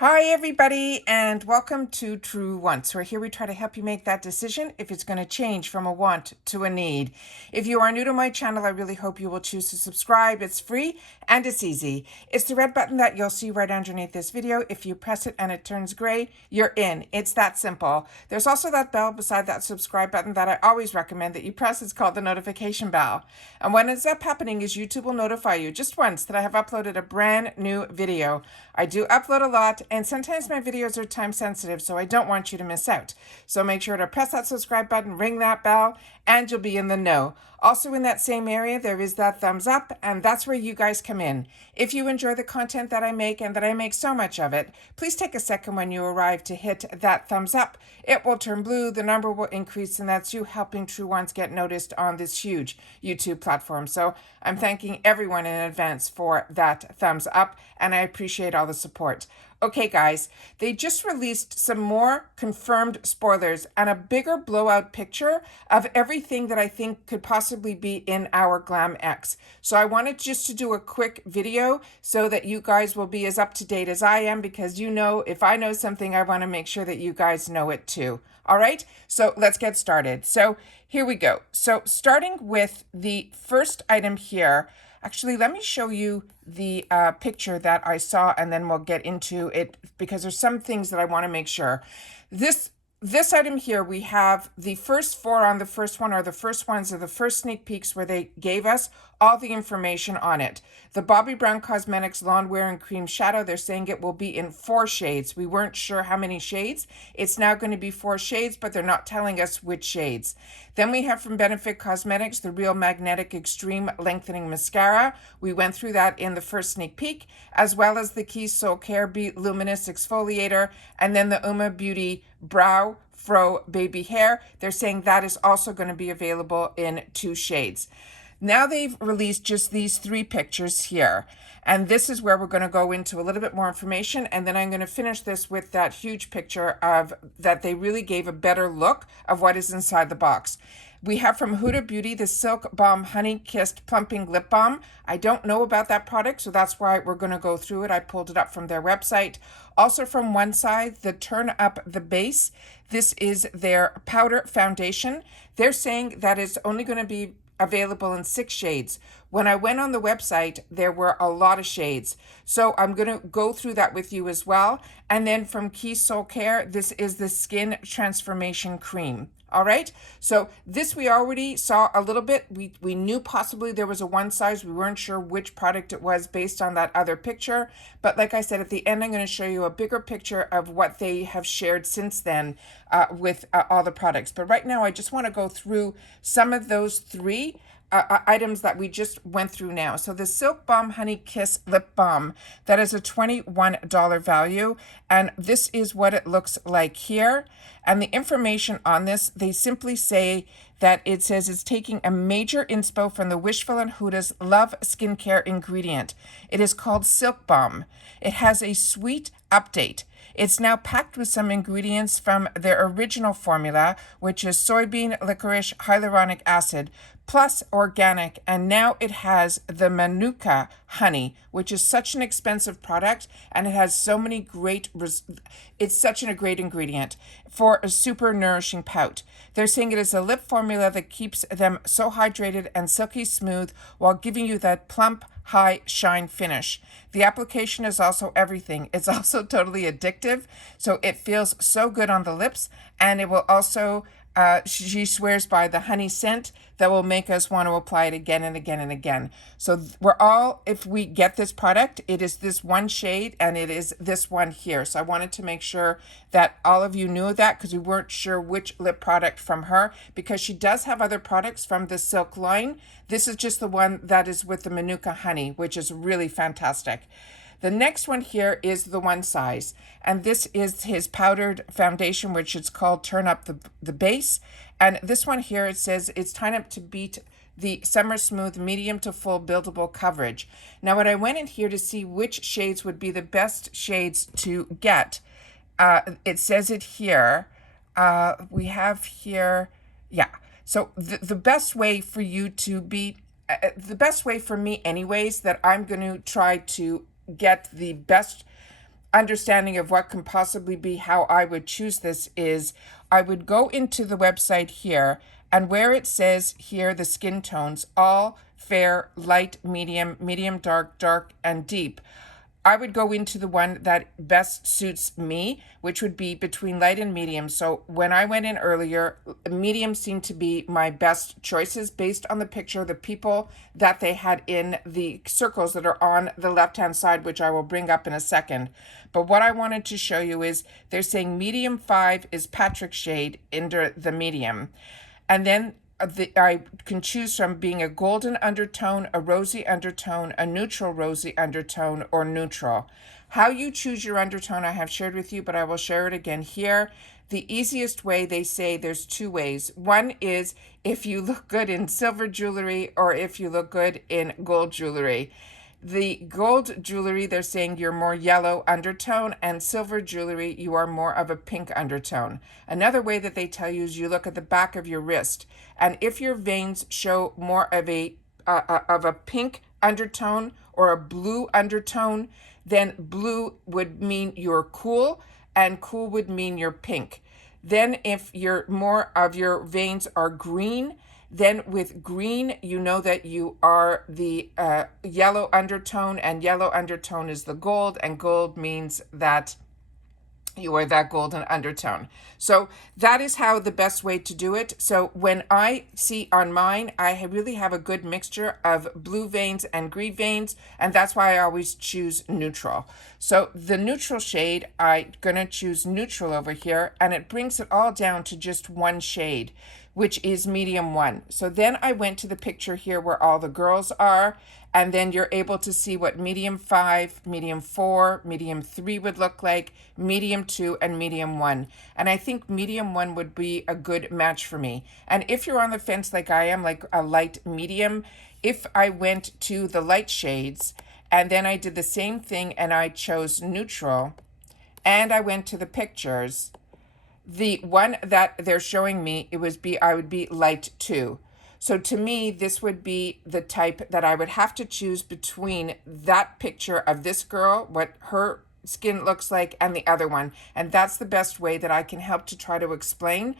Hi, everybody, and welcome to True Wants, where here we try to help you make that decision if it's going to change from a want to a need. If you are new to my channel, I really hope you will choose to subscribe. It's free and it's easy. It's the red button that you'll see right underneath this video. If you press it and it turns gray, you're in. It's that simple. There's also that bell beside that subscribe button that I always recommend that you press. It's called the notification bell. And what ends up happening is YouTube will notify you just once that I have uploaded a brand new video. I do upload a lot, and sometimes my videos are time sensitive, so I don't want you to miss out. So make sure to press that subscribe button, ring that bell, and you'll be in the know. Also in that same area, there is that thumbs up, and that's where you guys come in. If you enjoy the content that I make, and that I make so much of it, please take a second when you arrive to hit that thumbs up. It will turn blue, the number will increase, and that's you helping True Ones get noticed on this huge YouTube platform. So I'm thanking everyone in advance for that thumbs up, and I appreciate all the support. Okay, guys, they just released some more confirmed spoilers and a bigger blowout picture of everything that I think could possibly be in our Glam X. So I wanted just to do a quick video so that you guys will be as up to date as I am, because you know, if I know something, I want to make sure that you guys know it too. All right, so let's get started. So here we go. So starting with the first item here, actually, let me show you the picture that I saw, and then we'll get into it because there's some things that I want to make sure. This item here, we have the first four on the first one, or the first ones are the first sneak peeks where they gave us all the information on it. The Bobbi Brown Cosmetics Lawn Wear and Cream Shadow, they're saying it will be in 4 shades. We weren't sure how many shades. It's now going to be 4 shades, but they're not telling us which shades. Then we have from Benefit Cosmetics, the Real Magnetic Extreme Lengthening Mascara. We went through that in the first sneak peek, as well as the Keys Soul Care Beat Luminous Exfoliator, and then the Huda Beauty Brow Fro Baby Hair. They're saying that is also going to be available in 2 shades. Now they've released just these 3 pictures here. And this is where we're going to go into a little bit more information. And then I'm going to finish this with that huge picture of that they really gave a better look of what is inside the box. We have from Huda Beauty the Silk Balm Honey Kissed Plumping Lip Balm. I don't know about that product, so that's why we're going to go through it. I pulled it up from their website. Also from one side, the Turn Up the Base. This is their powder foundation. They're saying that it's only going to be available in 6 shades. When I went on the website, there were a lot of shades. So I'm going to go through that with you as well. And then from Keys Soul Care, this is the Skin Transformation Cream. All right, so this we already saw a little bit. We knew possibly there was a one size. We weren't sure which product it was based on that other picture. But like I said, at the end, I'm going to show you a bigger picture of what they have shared since then with all the products. But right now, I just want to go through some of those 3 items that we just went through now. So the Silk Balm Honey Kiss Lip Balm, that is a $21 value. And this is what it looks like here. And the information on this, they simply say that it says it's taking a major inspo from the Wishful and Huda's Love skincare ingredient. It is called Silk Balm. It has a sweet update. It's now packed with some ingredients from their original formula, which is soybean, licorice, hyaluronic acid, plus organic, and now it has the Manuka honey, which is such an expensive product, and it has so many great, it's such a great ingredient for a super nourishing pout. They're saying it is a lip formula that keeps them so hydrated and silky smooth while giving you that plump, high shine finish. The application is also everything. It's also totally addictive, so it feels so good on the lips, and it will also she swears by the honey scent that will make us want to apply it again and again and again. So we're all, if we get this product, it is this one shade and it is this one here. So I wanted to make sure that all of you knew that, because we weren't sure which lip product from her, because she does have other products from the Silk line. This is just the one that is with the Manuka honey, which is really fantastic. The next one here is the one size, and this is his powdered foundation, which is called Turn Up the Base. And this one here, it says it's time up to beat the Summer Smooth medium to full buildable coverage. Now, when I went in here to see which shades would be the best shades to get, it says it here. We have here, yeah. So the best way for you to be, the best way for me anyways, that I'm going to try to get the best understanding of what can possibly be how I would choose this is I would go into the website here, and where it says here the skin tones, all, fair, light, medium dark, dark, and deep, I would go into the one that best suits me, which would be between light and medium. So when I went in earlier, medium seemed to be my best choices based on the picture, the people that they had in the circles that are on the left-hand side, which I will bring up in a second. But what I wanted to show you is they're saying medium 5 is Patrick shade under the medium. And then I can choose from being a golden undertone, a rosy undertone, a neutral rosy undertone, or neutral. How you choose your undertone I have shared with you, but I will share it again here. The easiest way, they say there's two ways. One is if you look good in silver jewelry or if you look good in gold jewelry. The gold jewelry, they're saying you're more yellow undertone, and silver jewelry, you are more of a pink undertone. Another way that they tell you is you look at the back of your wrist, and if your veins show more of a pink undertone or a blue undertone, then blue would mean you're cool, and cool would mean you're pink. Then if more of your veins are green, then with green, you know that you are the yellow undertone, and yellow undertone is the gold, and gold means that you are that golden undertone. So that is how the best way to do it. So when I see on mine, I really have a good mixture of blue veins and green veins, and that's why I always choose neutral. So the neutral shade, I'm gonna choose neutral over here, and it brings it all down to just one shade, which is medium 1. So then I went to the picture here where all the girls are, and then you're able to see what medium 5, medium 4, medium 3 would look like, medium 2, and medium 1. And I think medium 1 would be a good match for me. And if you're on the fence like I am, like a light medium, if I went to the light shades, and then I did the same thing and I chose neutral, and I went to the pictures, the one that they're showing me, I would be light 2. So to me, this would be the type that I would have to choose between that picture of this girl, what her skin looks like, and the other one. And that's the best way that I can help to try to explain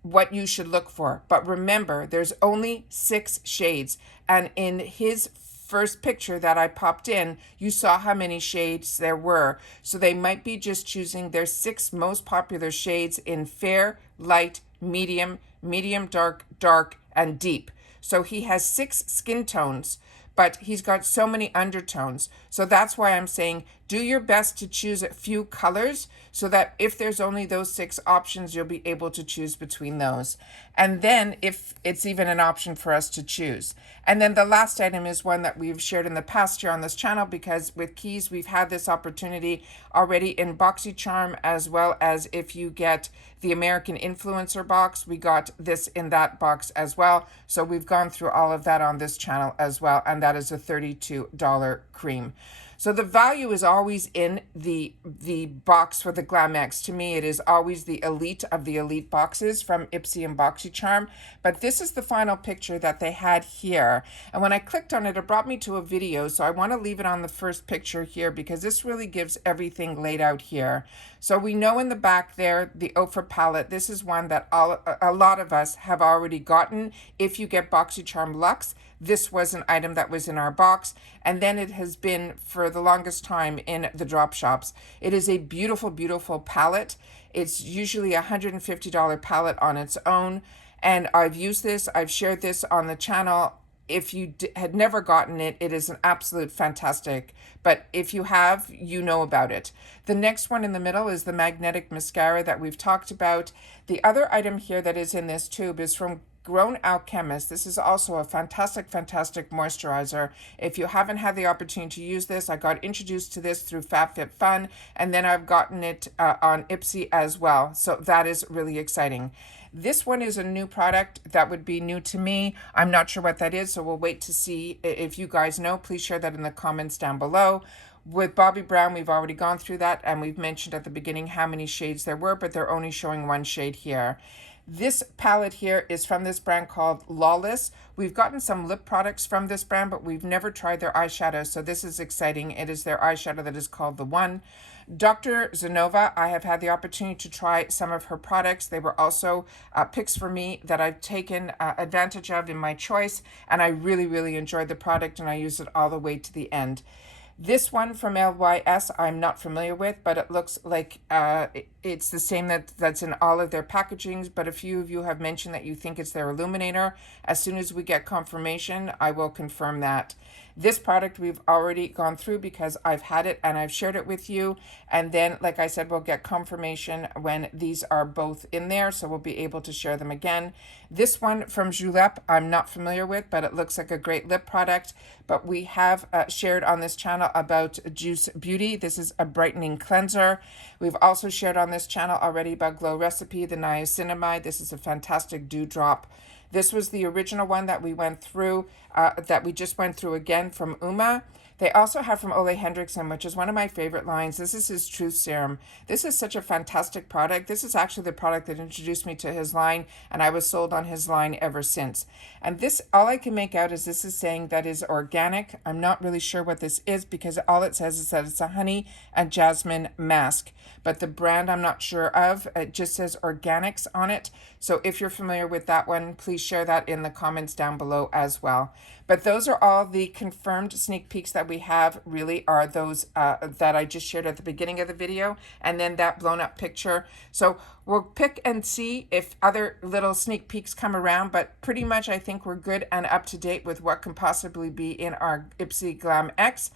what you should look for. But remember, there's only 6 shades. And in his first picture that I popped in, you saw how many shades there were. So they might be just choosing their 6 most popular shades in fair, light, medium, medium dark, dark, and deep. So he has 6 skin tones, but he's got so many undertones. So that's why I'm saying do your best to choose a few colors so that if there's only those 6 options, you'll be able to choose between those. And then if it's even an option for us to choose. And then the last item is one that we've shared in the past here on this channel, because with keys, we've had this opportunity already in BoxyCharm, as well as if you get the American Influencer box, we got this in that box as well. So we've gone through all of that on this channel as well, and that is a $32 cream. So the value is always in the box for the Glam X. To me, it is always the elite of the elite boxes from Ipsy and BoxyCharm. But this is the final picture that they had here. And when I clicked on it, it brought me to a video. So I want to leave it on the first picture here because this really gives everything laid out here. So we know in the back there, the Ofra palette, this is one that a lot of us have already gotten. If you get BoxyCharm Luxe, this was an item that was in our box, and then it has been for the longest time in the drop shops. It is a beautiful, beautiful palette. It's usually a $150 palette on its own, and I've used this. I've shared this on the channel. If you had never gotten it, it is an absolute fantastic. But if you have, you know about it. The next one in the middle is the magnetic mascara that we've talked about. The other item here that is in this tube is from Grown Alchemist. This is also a fantastic, fantastic moisturizer. If you haven't had the opportunity to use this, I got introduced to this through FabFitFun, and then I've gotten it on Ipsy as well. So that is really exciting. This one is a new product that would be new to me. I'm not sure what that is, so we'll wait to see. If you guys know, please share that in the comments down below. With Bobbi Brown, we've already gone through that, and we've mentioned at the beginning how many shades there were, but they're only showing one shade here. This palette here is from this brand called Lawless. We've gotten some lip products from this brand, but we've never tried their eyeshadow, so this is exciting. It is their eyeshadow that is called The One. Dr. Zenova, I have had the opportunity to try some of her products. They were also picks for me that I've taken advantage of in my choice, and I really, really enjoyed the product, and I use it all the way to the end. This one from LYS I'm not familiar with, but it looks like it's the same that's in all of their packagings, but a few of you have mentioned that you think it's their illuminator. As soon as we get confirmation, I will confirm that. This product we've already gone through because I've had it and I've shared it with you. And then, like I said, we'll get confirmation when these are both in there, so we'll be able to share them again. This one from Julep I'm not familiar with, but it looks like a great lip product. But we have shared on this channel about Juice Beauty. This is a brightening cleanser. We've also shared on this channel already about Glow Recipe, the niacinamide. This is a fantastic dewdrop. This was the original one that we went through, that we just went through again from Uma. They also have from Ole Hendrickson, which is one of my favorite lines. This is his Truth Serum. This is such a fantastic product. This is actually the product that introduced me to his line, and I was sold on his line ever since. And this, all I can make out is this is saying that is organic. I'm not really sure what this is because all it says is that it's a honey and jasmine mask. But the brand I'm not sure of. It just says organics on it. So if you're familiar with that one, please share that in the comments down below as well. But those are all the confirmed sneak peeks that we have, really are those that I just shared at the beginning of the video, and then that blown up picture. So we'll pick and see if other little sneak peeks come around, but pretty much I think we're good and up to date with what can possibly be in our Ipsy Glam X.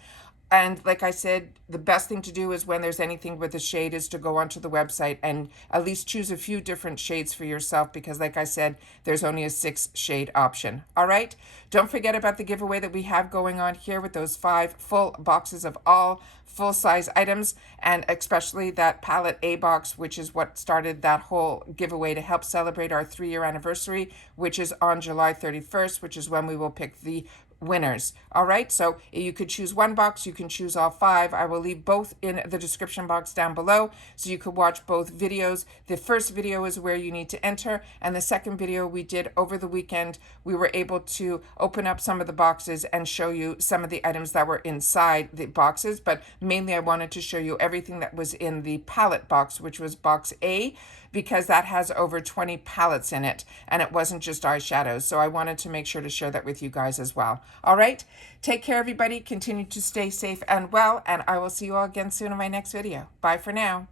And like I said, the best thing to do is when there's anything with a shade is to go onto the website and at least choose a few different shades for yourself because like I said, there's only a 6 shade option. All right. Don't forget about the giveaway that we have going on here with those 5 full boxes of all full size items, and especially that palette A box, which is what started that whole giveaway to help celebrate our 3-year anniversary, which is on July 31st, which is when we will pick the winners. All right, so you could choose one box, you can choose all 5. I will leave both in the description box down below so you could watch both videos. The first video is where you need to enter, and the second video we did over the weekend, we were able to open up some of the boxes and show you some of the items that were inside the boxes, but mainly I wanted to show you everything that was in the palette box, which was box A, because that has over 20 palettes in it, and it wasn't just eyeshadows. So I wanted to make sure to share that with you guys as well. All right, take care, everybody. Continue to stay safe and well, and I will see you all again soon in my next video. Bye for now.